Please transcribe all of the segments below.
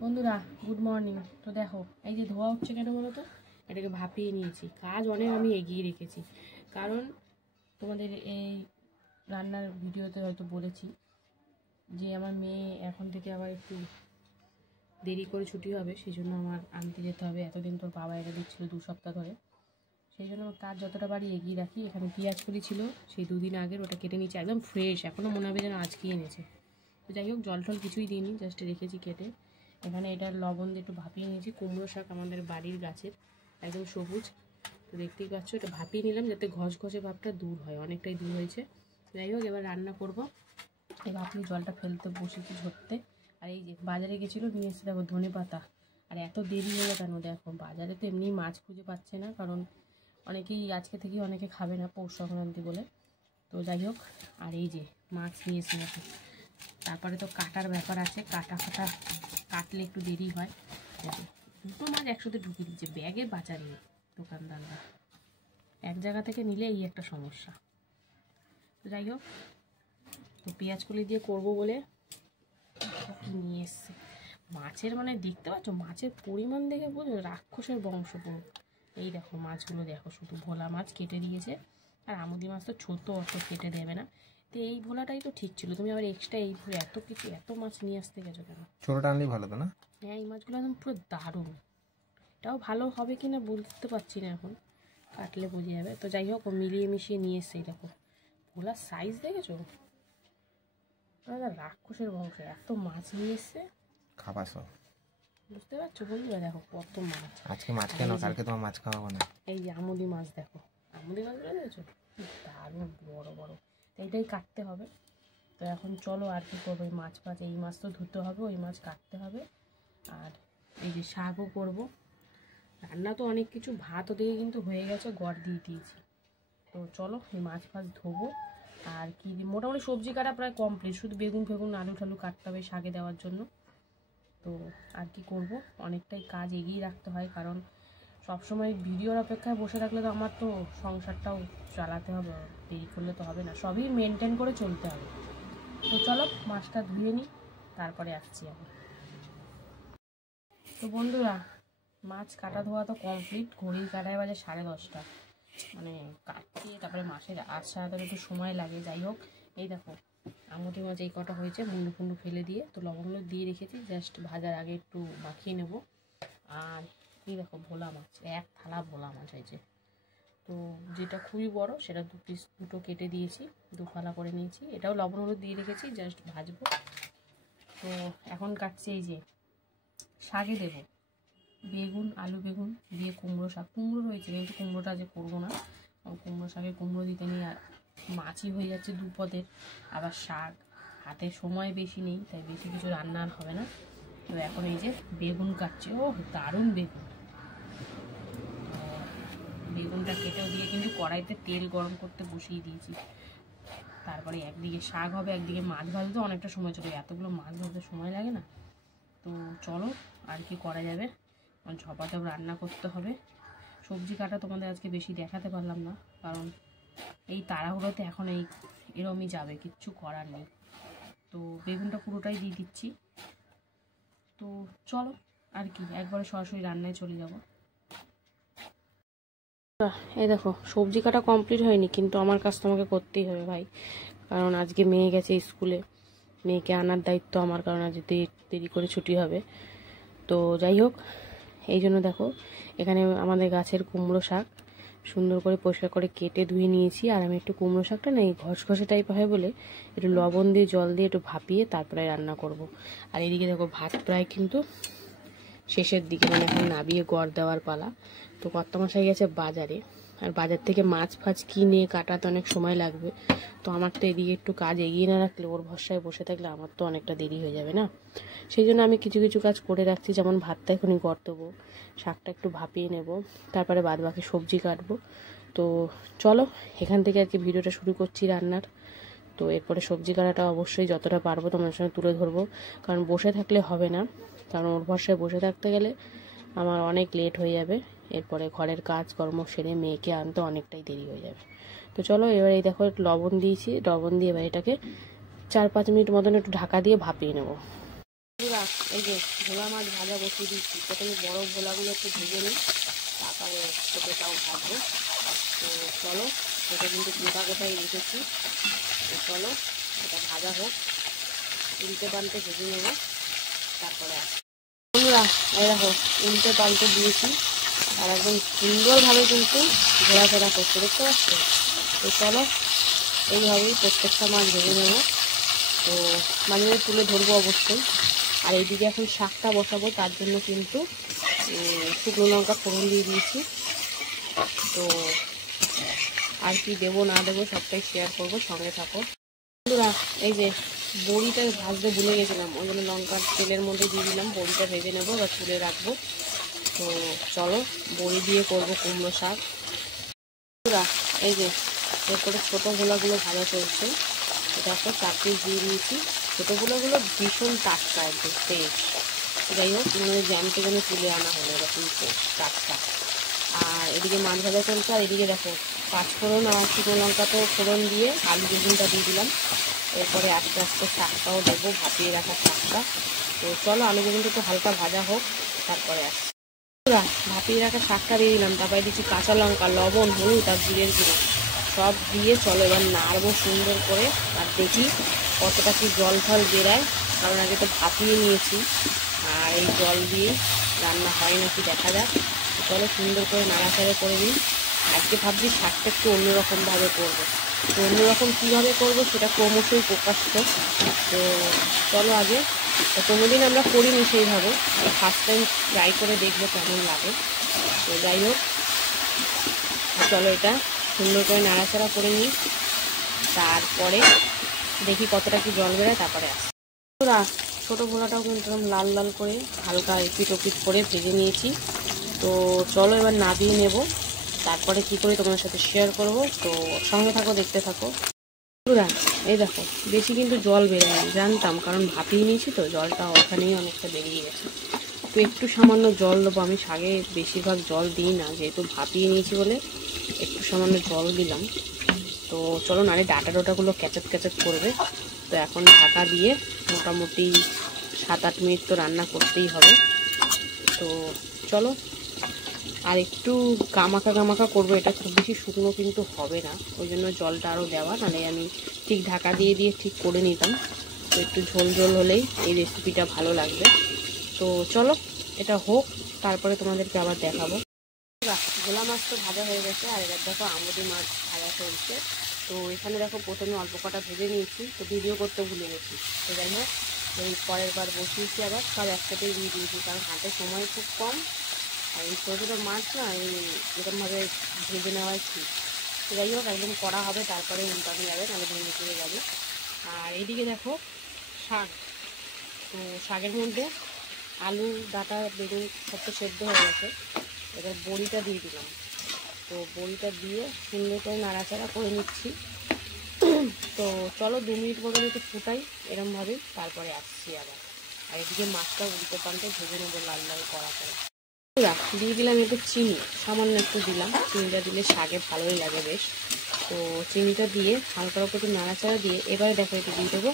বন্ধুরা good morning. তো দেখো এই যে ধোয়া হচ্ছে কেন বলো তো, এটাকে ভাপিয়ে নিয়েছি। কাজ অনেক আমি এগিয়ে রেখেছি, কারণ তোমাদের এই রান্নার ভিডিওতে হয়তো বলেছি যে আমার মেয়ে এখন থেকে আবার একটু দেরি করে ছুটি হবে, সেই জন্য আমার আনতে যেতে হবে। এতদিন তোর বাবা এটা দিচ্ছিলো 2 সপ্তাহ ধরে, সেই জন্য আমার কাজ যতটা বাড়ি এগিয়ে রাখি। এখানে পেঁয়াজ কলি ছিল সেই 2 দিন আগের, ওটা কেটে নিয়েছি, একদম ফ্রেশ, এখনও মনে হবে যেন আজকেই এনেছে। তো যাই হোক, জল টল কিছুই দিইনি, জাস্ট রেখেছি কেটে। এখানে এটা লবণ দিয়ে একটু ভাপিয়ে নিয়েছি। কুমড়ো শাক আমাদের বাড়ির গাছের, একদম সবুজ, তো দেখতেই পাচ্ছ। এটা ভাপিয়ে নিলাম যাতে ঘষঘষে ভাবটা দূর হয়, অনেকটাই দূর হয়েছে। যাই হোক, এবার রান্না করব। এবার আপনি জলটা ফেলতে বসেছি ঝরতে। আর এই যে বাজারে গেছিলো, নিয়ে এসে দেখো ধনে পাতা। আর এত দেরি হলো কেন দেখো, বাজারে তো এমনি মাছ খুঁজে পাচ্ছে না, কারণ অনেকেই আজকে থেকে অনেকে খাবে না পৌষ সংক্রান্তি বলে। তো যাই হোক, আর এই যে মাছ নিয়ে এসে দেখো। তারপরে তো কাটার ব্যাপার আছে, কাটলে একটু দেরি হয়। দেখো 2টো মাছ একসাথে ঢুকিয়ে দিচ্ছে ব্যাগে, বাজারে দোকানদাররা এক জায়গা থেকে নিলে এই একটা সমস্যা। তো যাই হোক, তো পেঁয়াজ কলি দিয়ে করবো বলে নিয়ে এসছে মাছের, মানে দেখতে পাচ্ছ মাছের পরিমাণ দেখে বুঝো রাক্ষসের বংশ পুরো। এই দেখো মাছগুলো দেখো, শুধু ভোলা মাছ কেটে দিয়েছে। আর আমুদি মাছ তো ছোট, অত কেটে দেবে না। তো এই ভোলাটাই তো ঠিক ছিল, তুমি আবার এক্সট্রা এই ভোলা এত কিছু এত মাছ নিয়ে আসতে গেছো কেন? ছোটটা আনলেই ভালো তো না? হ্যাঁ, এই মাছগুলো একদম পুরো দারুণ। এটাও ভালো হবে কি না বলতে পারছি না, এখন কাটলে বুঝে যাবে। তো যাই হোক, ও মিলিয়ে মিশিয়ে নিয়ে এসছে। দেখো ভোলার সাইজ দেখেছো, রাক্ষসের বংশ, এত মাছ নিয়ে এসছে। খাবার সব বুঝতে পারছো বন্ধুরা, দেখো কত মাছ। আজকে মাছ কেন, কালকে তোমার মাছ খাওয়াবো না। এই যে আমুদি মাছ দেখো, আমুদি মাছগুলো দেখেছো দারুণ বড় বড়। তো এইটাই কাটতে হবে। তো এখন চলো আর কি করবো, এই মাছ এই মাছ তো ধুতে হবে, ওই মাছ কাটতে হবে। আর এই যে শাকও করবো। রান্না তো অনেক কিছু, ভাত ওদিকে কিন্তু হয়ে গেছে, গড় দিয়ে দিয়েছি। তো চলো এই মাছ ধোবো। আর কি মোটামুটি সবজি কাটা প্রায় কমপ্লিট, শুধু বেগুন ফেগুন আলু ঠালু কাটতে হবে শাকে দেওয়ার জন্য। তো আর কি করব, অনেকটাই কাজ এগিয়ে রাখতে হয়, কারণ সবসময় ভিডিওর অপেক্ষায় বসে থাকলে তো আমার তো সংসারটাও চালাতে হবে, দেরি করলে তো হবে না, সবই মেনটেন করে চলতে হবে। তো চলো মাছটা ধুয়ে নিই, তারপরে আসছি আমি। তো বন্ধুরা, মাছ কাটা ধোয়া তো কমপ্লিট, ঘড়ির কাটায় বাজে 10:30। মানে কাটতে তারপরে মাছের আসাতে একটু সময় লাগে। যাই হোক, এই দেখো আমুদি মাছ এই কটা হয়েছে, মুন্ডু ফুন্ডু ফেলে দিয়ে তো লবণ দিয়ে রেখেছি, জাস্ট ভাজার আগে একটু মাখিয়ে নেব। আর এই দেখো ভোলা মাছ, 1 থালা ভোলা মাছ হয়েছে। তো যেটা খুবই বড় সেটা 2 পিস, 2টো কেটে দিয়েছি, 2 ফালা করে নিয়েছি। এটাও লবণ হলুদ দিয়ে রেখেছি, জাস্ট ভাজবো। তো এখন কাটছি এই যে শাকে দেবো বেগুন, আলু বেগুন দিয়ে কুমড়ো শাক। কুমড়ো রয়েছে কিন্তু কুমড়োটা যে করবো না, কুমড়ো শাকে কুমড়ো দিতে নিয়ে মাছই হয়ে যাচ্ছে 2 পদের, আবার শাক, হাতে সময় বেশি নেই, তাই বেশি কিছু রান্না আর হবে না। তো এখন এই যে বেগুন কাটছে, ও দারুণ বেগুন। বেগুনটা কেটেও দিয়ে কিন্তু কড়াইতে তেল গরম করতে বসিয়ে দিয়েছি। তারপরে একদিকে শাক হবে, একদিকে মাছ ভাজতে অনেকটা সময় চলে, এতগুলো মাছ ভাজতে সময় লাগে না। তো চলো আর কি করা যাবে, ঝপাঝপ রান্না করতে হবে। সবজি কাটা তোমাদের আজকে বেশি দেখাতে পারলাম না, কারণ এই তাড়াহুড়োতে এখন এরমই যাবে, কিচ্ছু করার নেই। তো বেগুনটা পুরোটাই দিয়ে দিচ্ছি। তো চলো আর কি একবারে সরাসরি রান্নায় চলে যাব। এই দেখো সবজি কাটা কমপ্লিট হয়নি, কিন্তু আমার কাজ তোমাকে করতেই হবে ভাই, কারণ আজকে মেয়ে গেছে স্কুলে, মেয়েকে আনার দায়িত্ব আমার, কারণ আজ দেরি করে ছুটি হবে। তো যাই হোক, এই জন্য দেখো এখানে আমাদের গাছের কুমড়ো শাক সুন্দর করে পরিষ্কার করে কেটে ধুয়ে নিয়েছি। আর আমি একটু কুমড়ো শাকটা না এই ঘষঘষে টাইপ হয় বলে একটু লবণ দিয়ে জল দিয়ে একটু ভাপিয়ে তারপরে রান্না করব। আর এদিকে দেখো ভাত প্রায় কিন্তু শেষের দিকে, মানে এখন নাবিয়ে গড় দেওয়ার পালা। তো কর্তামশাই গেছে বাজারে, আর বাজার থেকে মাছ ফাছ কিনে কাটাতে অনেক সময় লাগবে। তো আমার তো এদিকে একটু কাজ এগিয়ে না রাখলে, ওর ভরসায় বসে থাকলে আমার তো অনেকটা দেরি হয়ে যাবে না। সেই জন্য আমি কিছু কিছু কাজ করে রাখছি, যেমন ভাতটা এখনই গড় দেবো, শাকটা একটু ভাপিয়ে নেব, তারপরে বাদ বাকি সবজি কাটবো। তো চলো এখান থেকে আর কি ভিডিওটা শুরু করছি রান্নার। তো এরপরে সবজি কাটাটা অবশ্যই যতটা পারবো তোমার সঙ্গে তুলে ধরবো, কারণ বসে থাকলে হবে না, কারণ ওর ভরসায় বসে থাকতে গেলে আমার অনেক লেট হয়ে যাবে। এরপরে ঘরের কাজকর্ম সেরে মেয়েকে আনতে অনেকটাই দেরি হয়ে যাবে। তো চলো এবার এই দেখো একটু লবণ দিয়েছি, লবণ দিয়ে এবার এটাকে 4-5 মিনিট মতন একটু ঢাকা দিয়ে ভাপিয়ে নেব। বন্ধুরা এই যে ভোলা মাছ ভাজা বসিয়ে দিচ্ছি। প্রথমে বড় ভোলাগুলো একটু ভেজে নিই, তারপরে ছোটোটাও ভাজবো। তো চলো, এটা কিন্তু গোটা গোটাই রেখেছি। তো চলো এটা ভাজা হোক, উল্টে পাল্টে ভেজে নেবো, তারপরে আসি। বন্ধুরা এই দেখো উল্টে পাল্টে দিয়েছি, আর একদম সুন্দরভাবে কিন্তু ঘোরাফেরা করতে, দেখতে পাচ্ছ। তো চলো এইভাবেই প্রত্যেকটা মাছ ভেজে নেবো। তো মাঝে মাঝে তুলে ধরবো অবশ্যই। আর এইদিকে এখন শাকটা বসাবো, তার জন্য কিন্তু শুকনো লঙ্কা ফোড়ন দিয়ে দিয়েছি। তো আর কি দেবো না দেবো সবটাই শেয়ার করবো, সঙ্গে থাকো। বন্ধুরা এই যে বড়িটা ভাজতে ভুলে গেছিলাম, ওই জন্য লঙ্কার তেলের মধ্যে দিয়ে দিলাম। বড়িটা ভেজে নেবো বা তুলে রাখবো। তো চলো বড়ি দিয়ে করবো কুমড়ো শাক। বন্ধুরা এই যে এরপরে ছোটো ভোলাগুলো ভাজা চলছে। এটা একটা 4 পিস দিয়ে দিয়েছি। ছোটো ভোলাগুলো ভীষণ টাটকা, একদম ফ্রেশ। যাই হোক মানে জ্যাম থেকে তুলে আনা হলো এরকম টাটকা। আর এদিকে মাছ ভাজা চলছে, আর এদিকে দেখো পাঁচফোড়ন আর শুকনো লঙ্কা তো ফোড়ন দিয়ে আলু বেগুনটা দিয়ে দিলাম। এরপরে আস্তে আস্তে শাকটাও দেবো, ভাপিয়ে রাখা শাকটা। তো চলো আলু বেগুনটা একটু হালকা ভাজা হোক, তারপরে আসছি। ভাপিয়ে রাখা শাকটা দিয়ে দিলাম, তারপরে দিচ্ছি কাঁচা লঙ্কা, লবণ, হলুদ আর জিরের গুঁড়ো সব দিয়ে চলো এবার নাড়বো সুন্দর করে। আর দেখি কতটা কি জল ফল বেরায়, কারণ আগে তো ভাপিয়ে নিয়েছি। আর এই জল দিয়ে রান্না হয় নাকি দেখা যাক। চলো সুন্দর করে নাড়াচাড়া করে নিই। আজকে ভাবছি শাকটা একটু অন্যরকমভাবে করবো। তো অন্যরকম কীভাবে করবো সেটা ক্রমশই প্রকাশিত। তো চলো আগে, তো কোনোদিন আমরা করিনি সেইভাবে, ফার্স্ট টাইম ট্রাই করে দেখবো কেমন লাগে। তো যাই হোক চলো এটা সুন্দর করে নাড়াচাড়া করে নিই, তারপরে দেখি কতটা কি জল বেরোয়, তারপরে আসি। ওরা ছোটো ভোলাটাও কিন্তু লাল লাল করে হালকা এপিট ওপিট করে ভেজে নিয়েছি। তো চলো এবার নাবিয়ে নেব, তারপরে কি করে তোমার সাথে শেয়ার করব। তো সঙ্গে থাকো, দেখতে থাকো। বন্ধুরা এই দেখো বেশি কিন্তু জল বেরোয়নি, জানতাম, কারণ ভাপিয়ে নিয়েছি তো জলটা ওখানেই অনেকটা বেরিয়ে গেছে। তো একটু সামান্য জল দেবো, আমি শাকে বেশিরভাগ জল দিই না, যেহেতু ভাপিয়ে নিয়েছি বলে একটু সামান্য জল দিলাম। তো চলো নাহলে ডাটা ডোটাগুলো ক্যাচাত ক্যাচাত করবে। তো এখন ঢাকা দিয়ে মোটামুটি 7-8 মিনিট তো রান্না করতেই হবে। তো চলো আর একটু গামাখা গামাখা করবো, এটা খুব বেশি শুকনো কিন্তু হবে না, ওই জন্য জলটা আরও দেওয়া, নাহলে আমি ঠিক ঢাকা দিয়ে দিয়ে ঠিক করে নিতাম। তো একটু ঝোল ঝোল হলেই এই রেসিপিটা ভালো লাগবে। তো চলো এটা হোক, তারপরে তোমাদেরকে আবার দেখাবো। ভোলা মাছ তো ভাজা হয়ে গেছে, আর এবার দেখো আমুদি মাছ ভাজা চলছে। তো এখানে দেখো প্রথমে অল্প কটা ভেজে নিয়েছি, তো ভিডিও করতে ভুলে গেছি। তো যাই হোক এই পরের বার বসিয়েছি, আবার সব একসাথেই দিয়ে দিয়েছি, কারণ হাতে সময় খুব কম। আর এই ছোটো ছোটো মাছ না এরকমভাবে ভেজে নেওয়াই ঠিক। তো যাই হোক একদম করা হবে, তারপরে উল্টানো যাবে, নাহলে ভেঙে চলে যাবে। আর এইদিকে দেখো শাক, তো শাকের মধ্যে আলু ডাঁটা বেগুন সব তো সেদ্ধ হয়ে গেছে। এবার বড়িটা দিয়ে দিলাম। তো বড়িটা দিয়ে সুন্দর করে নাড়াচাড়া করে নিচ্ছি। তো চলো 2 মিনিট মতন একটু ফুটাই এরমভাবেই, তারপরে আসছি আবার। আর এদিকে মাছটা উল্টে পাল্টে ভেজে নেবো লাল লাল করা করে। দিয়ে দিলাম একটু চিনি, সামান্য একটু দিলাম, চিনিটা দিলে শাকে ভালোই লাগে বেশ। তো চিনিটা দিয়ে হালকার উপর একটু নাড়াচাড়া দিয়ে এবারে দেখো একটু দিয়ে দেবো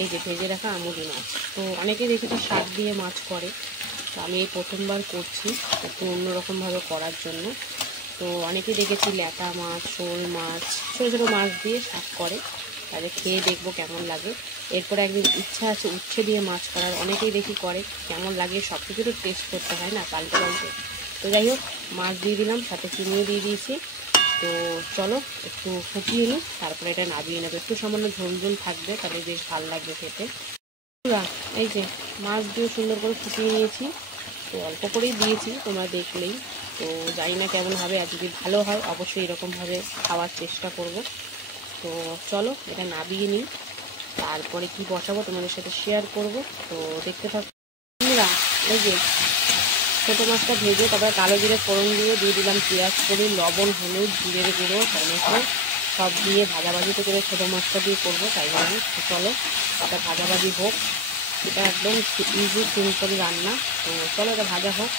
এই যে ভেজে রাখা আমুদি মাছ। তো অনেকে দেখেছি শাক দিয়ে মাছ করে, তো আমি এই প্রথমবার করছি একটু অন্যরকমভাবে করার জন্য। তো অনেকে দেখেছি ল্যাটা মাছ, শোল মাছ, ছোটো ছোটো মাছ দিয়ে শাক করে, তাদের খেয়ে দেখবো কেমন লাগে। এরপরে একদিন ইচ্ছা আছে উচ্ছে দিয়ে মাছ করার, অনেকেই দেখি করে, কেমন লাগে সব কিছু তো টেস্ট করতে হয় না পাল্টে পাল্টে। তো যাই হোক মাছ দিয়ে দিলাম, সাথে চিনিও দিয়ে দিয়েছি। তো চলো একটু ফুটিয়ে নিই, তারপরে এটা নামিয়ে নেবো। একটু সামান্য ঝোল ঝোল থাকবে, তাহলে বেশ ভালো লাগবে খেতে। এই যে মাছ দিয়ে সুন্দর করে ফুটিয়ে নিয়েছি, তো অল্প করেই দিয়েছি তোমরা দেখলেই। তো জানি না কেমন হবে, আর যদি ভালো হয় অবশ্যই এরকমভাবে খাওয়ার চেষ্টা করব। তো চলো এটা নামিয়ে নিই, তারপরে কি বসাবো তোমাদের সাথে শেয়ার করব। তো দেখতে থাকো। এই যে ছোটো মাছটা ভেজে তারপরে কালো জিরে ফোড়ন দিয়ে দিলাম পেঁয়াজ করি, লবণ, হলুদ, জিরের গুঁড়ো, টমেটো সব দিয়ে ভাজাভাজিতে করে ছোটো মাছটা দিয়ে করবো, তাই জন্য। চলো এটা ভাজাভাজি হোক, এটা একদম ইজি সিম্পল রান্না। তো চলো এটা ভাজা হোক।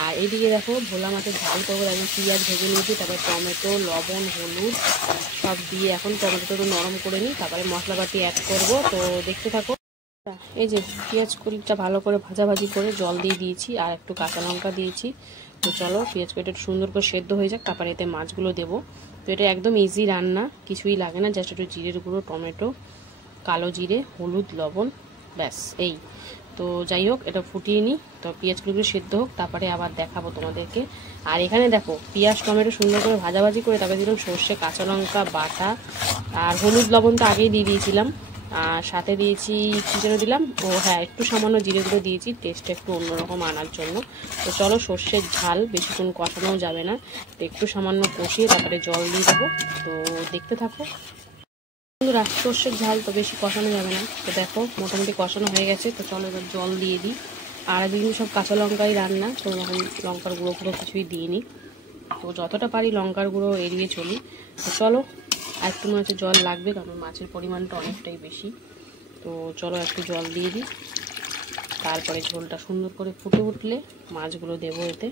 আর এইদিকে দেখো ভোলা মাছের ঝাল করবো, একদম পেঁয়াজ ভেজে নিয়েছি, তারপরে টমেটো, লবণ, হলুদ সব দিয়ে এখন টমেটোটা একটু নরম করে নিই, তারপরে মশলাপাতি অ্যাড করবো। তো দেখতে থাকো। এই যে পেঁয়াজ কলিটা ভালো করে ভাজাভাজি করে জল দিয়ে দিয়েছি আর একটু কাঁচা লঙ্কা দিয়েছি। তো চলো পেঁয়াজ কলিটা একটু সুন্দর করে সেদ্ধ হয়ে যাক, তারপরে এতে মাছগুলো দেবো। তো এটা একদম ইজি রান্না, কিছুই লাগে না, জাস্ট একটু জিরের গুঁড়ো, টমেটো, কালো জিরে, হলুদ, লবণ, ব্যাস এই। তো যাই হোক, এটা ফুটিয়ে নিই, তো পেঁয়াজগুলো সেদ্ধ হোক, তারপরে আবার দেখাবো তোমাদেরকে। আর এখানে দেখো পেঁয়াজ টমেটো সুন্দর করে ভাজাভাজি করে তারপরে দিলাম সর্ষে, কাঁচা লঙ্কা বাটা আর হলুদ লবণ তো আগেই দিয়ে দিয়েছিলাম। আর সাথে দিয়েছি কী যেন দিলাম, ও হ্যাঁ একটু সামান্য জিরে গুঁড়ো দিয়েছি, টেস্টটা একটু অন্যরকম আনার জন্য। তো চলো সর্ষের ঝাল বেশিক্ষণ কষানোও যাবে না, তো একটু সামান্য কষিয়ে তারপরে জল দিয়ে দেবো। তো দেখতে থাকো বন্ধুরা, সর্ষের ঝাল তো বেশি কষানো যাবে না। তো দেখো মোটামুটি কষানো হয়ে গেছে, তো চলো এবার জল দিয়ে দিই। আর আগে কিন্তু সব কাঁচা লঙ্কাই রান্না, কোনো রকম লঙ্কার গুঁড়ো ফুড়ো কিছুই দিইনি। তো যতটা পারি লঙ্কার গুঁড়ো এড়িয়ে চলি। তো চলো আর একটু মনে হচ্ছে জল লাগবে, কারণ মাছের পরিমাণটা অনেকটাই বেশি। তো চলো একটু জল দিয়ে দিই, তারপরে ঝোলটা সুন্দর করে ফুটে উঠলে মাছগুলো দেবো এতে।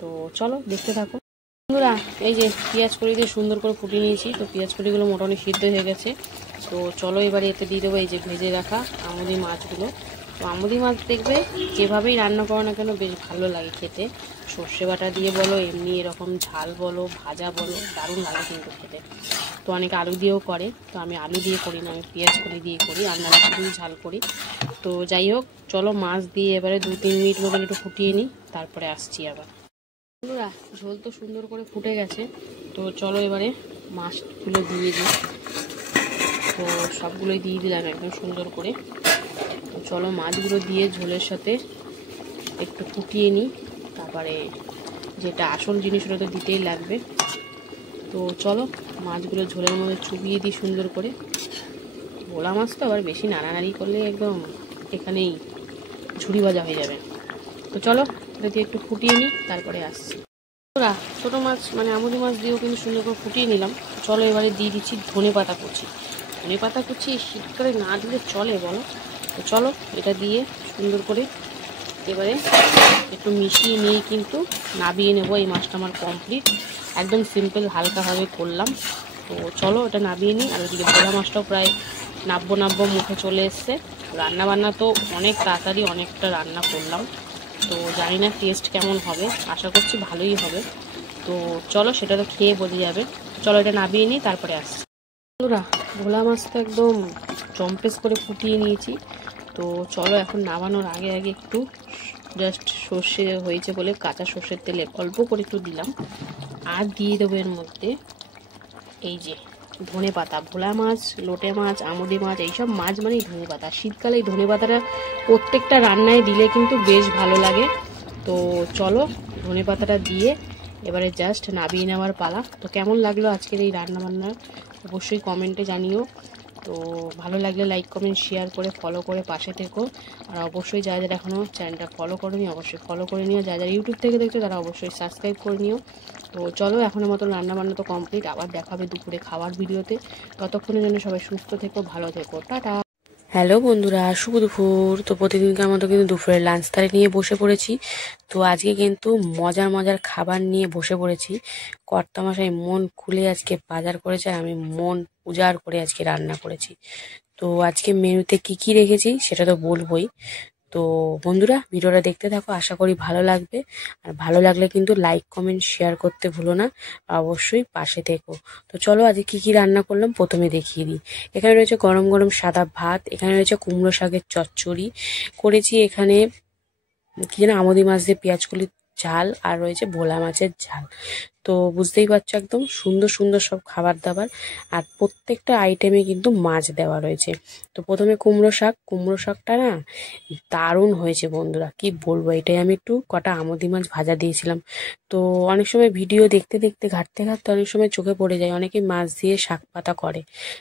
তো চলো দেখতে থাকো বন্ধুরা। এই যে পেঁয়াজ কড়ি দিয়ে সুন্দর করে ফুটিয়ে নিয়েছি, তো পেঁয়াজ কড়িগুলো মোটামুটি সিদ্ধ হয়ে গেছে। তো চলো এবারে এতে দিয়ে দেবো এই যে ভেজে রাখা আমুদি মাছগুলো। তো আমুদি মাছ দেখবে যেভাবেই রান্না করো না কেন বেশ ভালো লাগে খেতে, সর্ষে বাটা দিয়ে বলো, এমনি এরকম ঝাল বলো, ভাজা বলো, দারুণ লাগে কিন্তু খেতে। তো অনেকে আলু দিয়েও করে, তো আমি আলু দিয়ে করি না, আমি পেঁয়াজ কড়ি দিয়ে করি, আর নাহলে শুধুই ঝাল করি। তো যাই হোক, চলো মাছ দিয়ে এবারে 2-3 মিনিট মতন একটু ফুটিয়ে নিই, তারপরে আসছি আবার। বন্ধুরা ঝোল তো সুন্দর করে ফুটে গেছে, তো চলো এবারে মাছগুলো দিয়ে দিই। তো সবগুলোই দিয়ে দিলাম একদম সুন্দর করে। তো চলো মাছগুলো দিয়ে ঝোলের সাথে একটু ফুটিয়ে নিই, তারপরে যেটা আসল জিনিস ওটা তো দিতেই লাগবে। তো চলো মাছগুলো ঝোলের মধ্যে চুবিয়ে দিই সুন্দর করে। ভোলা মাছ তো আবার বেশি নাড়ানাড়ি করলে একদম এখানেই ঝুড়ি ভাজা হয়ে যাবে। তো চলো এটা দিয়ে একটু ফুটিয়ে নিই, তারপরে আসছি। ছোটো মাছ মানে আমুদি মাছ দিয়েও কিন্তু সুন্দর করে ফুটিয়ে নিলাম। চলো এবারে দিয়ে দিচ্ছি ধনে পাতা কুচি। ধনে পাতা কুচি শীতকালে না দিলে চলে বলো? তো চলো এটা দিয়ে সুন্দর করে এবারে একটু মিশিয়ে নিয়ে কিন্তু নাবিয়ে নেবো। এই মাছটা আমার কমপ্লিট, একদম সিম্পল হালকাভাবে করলাম। তো চলো এটা নাবিয়ে নিই। আর ওইদিকে ভোলা মাছটাও প্রায় নাব্বো মুখে চলে এসছে। রান্না বান্না তো অনেক তাড়াতাড়ি অনেকটা রান্না করলাম, তো জানি না টেস্ট কেমন হবে, আশা করছি ভালোই হবে। তো চলো সেটা তো খেয়ে বোঝা যাবে। চলো এটা নাবিয়ে নিই, তারপরে আসছি। বন্ধুরা ভোলা মাছ তো একদম জম্পেস করে ফুটিয়ে নিয়েছি। তো চলো এখন নামানোর আগে আগে একটু জাস্ট সর্ষে হয়েছে বলে কাঁচা সর্ষের তেলে অল্প করে একটু দিলাম, আর দিয়ে দেবো এর মধ্যে এই যে ধনে পাতা। ভোলা মাছ, লোটে মাছ, আমুদি মাছ, এইসব মাছ মানেই ধনে পাতা। শীতকালে এই ধনে পাতাটা প্রত্যেকটা রান্নায় দিলে কিন্তু বেশ ভালো লাগে। তো চলো ধনে পাতাটা দিয়ে এবারে জাস্ট নাবিয়ে নেওয়ার পালা। তো কেমন লাগলো আজকের এই রান্না বান্না অবশ্যই কমেন্টে জানিও। তো ভালো লাগলে লাইক কমেন্ট শেয়ার করে ফলো করে পাশে থেকো। আর অবশ্যই যারা যারা এখনও চ্যানেলটা ফলো করোনি অবশ্যই ফলো করে নিও। যারা যারা ইউটিউব থেকে দেখছো তারা অবশ্যই সাবস্ক্রাইব করে নিও। তো চলো এখনের মতো রান্নাবান্না তো কমপ্লিট, আবার দেখা হবে দুপুরে খাওয়ার ভিডিওতে। ততক্ষণের জন্য সবাই সুস্থ থেকো, ভালো থেকো, টাটা। হ্যালো বন্ধুরা, শুভ দুপুর। তো প্রতিদিনকার মতো কিন্তু দুপুরের লাঞ্চ থালি নিয়ে বসে পড়েছি। তো আজকে কিন্তু মজার মজার খাবার নিয়ে বসে পড়েছি। কর্তামশাই মন খুলে আজকে বাজার করেছে, আর আমি মন উজাড় করে আজকে রান্না করেছি। তো আজকে মেনুতে কি কি রেখেছি সেটা তো বলবোই। তো বন্ধুরা ভিডিওটা দেখতে থাকো, আশা করি ভালো লাগবে। আর ভালো লাগলে কিন্তু লাইক কমেন্ট শেয়ার করতে ভুলো না, অবশ্যই পাশে থেকো। তো চলো আজকে কি কি রান্না করলাম প্রথমে দেখিয়ে দিই। এখানে রয়েছে গরম গরম সাদা ভাত, এখানে রয়েছে কুমড়ো শাকের চচ্চড়ি করেছি, এখানে কি যেন আমুদি মাছ দিয়ে পেঁয়াজকলির ঝাল, আর রয়েছে ভোলা মাছের ঝাল। তো বুঝতেই পারছো একদম সুন্দর সুন্দর সব খাবার দাবার, আর প্রত্যেকটা আইটেমে কিন্তু মাছ দেওয়া রয়েছে। তো প্রথমে কুমড়ো শাকটা না দারুণ হয়েছে বন্ধুরা, কি বলবো। এটাই আমি একটু কটা আমুদি মাছ ভাজা দিয়েছিলাম। তো অনেক সময় ভিডিও দেখতে দেখতে ঘাটতে ঘাটতে অনেক সময় চোখে পড়ে যায় অনেকে মাছ দিয়ে শাক পাতা করে,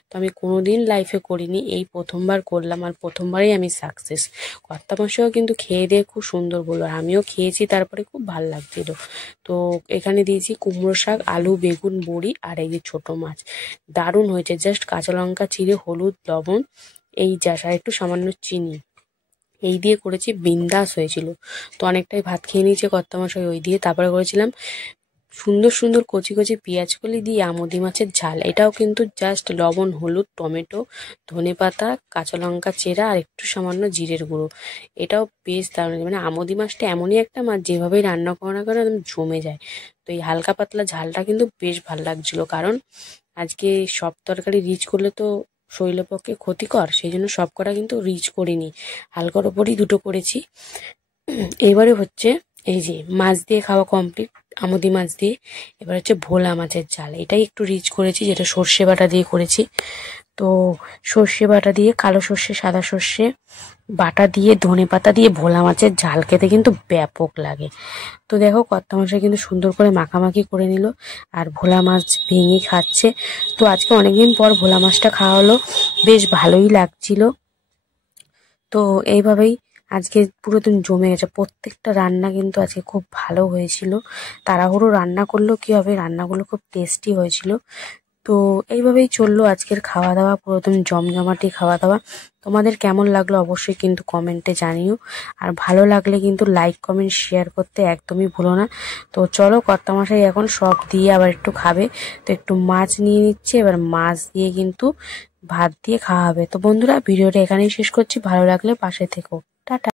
তো আমি কোনোদিন লাইফে করিনি, এই প্রথমবার করলাম, আর প্রথমবারই আমি সাকসেস। কর্তামশাইও কিন্তু খেয়ে দিয়ে খুব সুন্দর বললো, আর আমিও খেয়েছি, তারপরে খুব ভালো লাগছিল। তো এখানে দিয়েছি কুমড়ো শাক, আলু, বেগুন, বড়ি, আর এই যে ছোট মাছ। দারুণ হয়েছে, জাস্ট কাঁচা লঙ্কা চিড়ে, হলুদ, লবণ, এই যা, আর একটু সামান্য চিনি, এই দিয়ে করেছি, বিন্দাস হয়েছিল। তো অনেকটাই ভাত খেয়ে নিয়েছে কর্তামশাই ওই দিয়ে। তারপরে করেছিলাম সুন্দর সুন্দর কচি কচি পেঁয়াজকলি দিয়ে আমুদি মাছের ঝাল। এটাও কিন্তু জাস্ট লবণ, হলুদ, টমেটো, ধনেপাতা, কাঁচা লঙ্কা চেরা আর একটু সামান্য জিরের গুঁড়ো। এটাও বেশ দারুণ। মানে আমুদি মাছটা এমনই একটা মাছ যেভাবেই রান্না করো না কেন একদম জমে যায়। তো এই হালকা পাতলা ঝালটা কিন্তু বেশ ভালো লাগছিল, কারণ আজকে সব তরকারি রিচ করলে তো শরীরের পক্ষে ক্ষতিকর, সেই জন্য সব কটা কিন্তু রিচ করিনি, হালকার ওপরই দুটো করেছি। এবারে হচ্ছে এই যে মাছ দিয়ে খাওয়া কমপ্লিট, আমুদি মাছ দিয়ে। এবার হচ্ছে ভোলা মাছের ঝাল, এটাই একটু রিচ করেছি, যেটা সর্ষে বাটা দিয়ে করেছি। তো সর্ষে বাটা দিয়ে, কালো সর্ষে, সাদা সর্ষে বাটা দিয়ে, ধনে পাতা দিয়ে ভোলা মাছের ঝাল খেতে কিন্তু ব্যাপক লাগে। তো দেখো কর্তামশাই কিন্তু সুন্দর করে মাখামাখি করে নিল আর ভোলা মাছ ভেঙে খাচ্ছে। তো আজকে অনেকদিন পর ভোলা মাছটা খাওয়া হলো, বেশ ভালোই লাগছিল। তো এইভাবেই আজকে পুরো দিন জমে গেছে। প্রত্যেকটা রান্না কিন্তু আজকে খুব ভালো হয়েছিল। তাড়াহুড়ো রান্না করলেও কি হবে, রান্নাগুলো খুব টেস্টি হয়েছিল। তো এইভাবেই চললো আজকের খাওয়া দাওয়া, পুরো দিন জমজমাটি খাওয়া দাওয়া। তোমাদের কেমন লাগলো অবশ্যই কিন্তু কমেন্টে জানিও। আর ভালো লাগলে কিন্তু লাইক, কমেন্ট, শেয়ার করতে একদমই ভুলো না। তো চলো, কর্তামশাই এখন সব দিয়ে আবার একটু খাবে, তো একটু মাছ নিয়ে নিচ্ছে। এবার মাছ দিয়ে কিন্তু ভাত দিয়ে খাওয়া হবে। তো বন্ধুরা, ভিডিওটা এখানেই শেষ করছি। ভালো লাগলে পাশে থেকো। টাটা।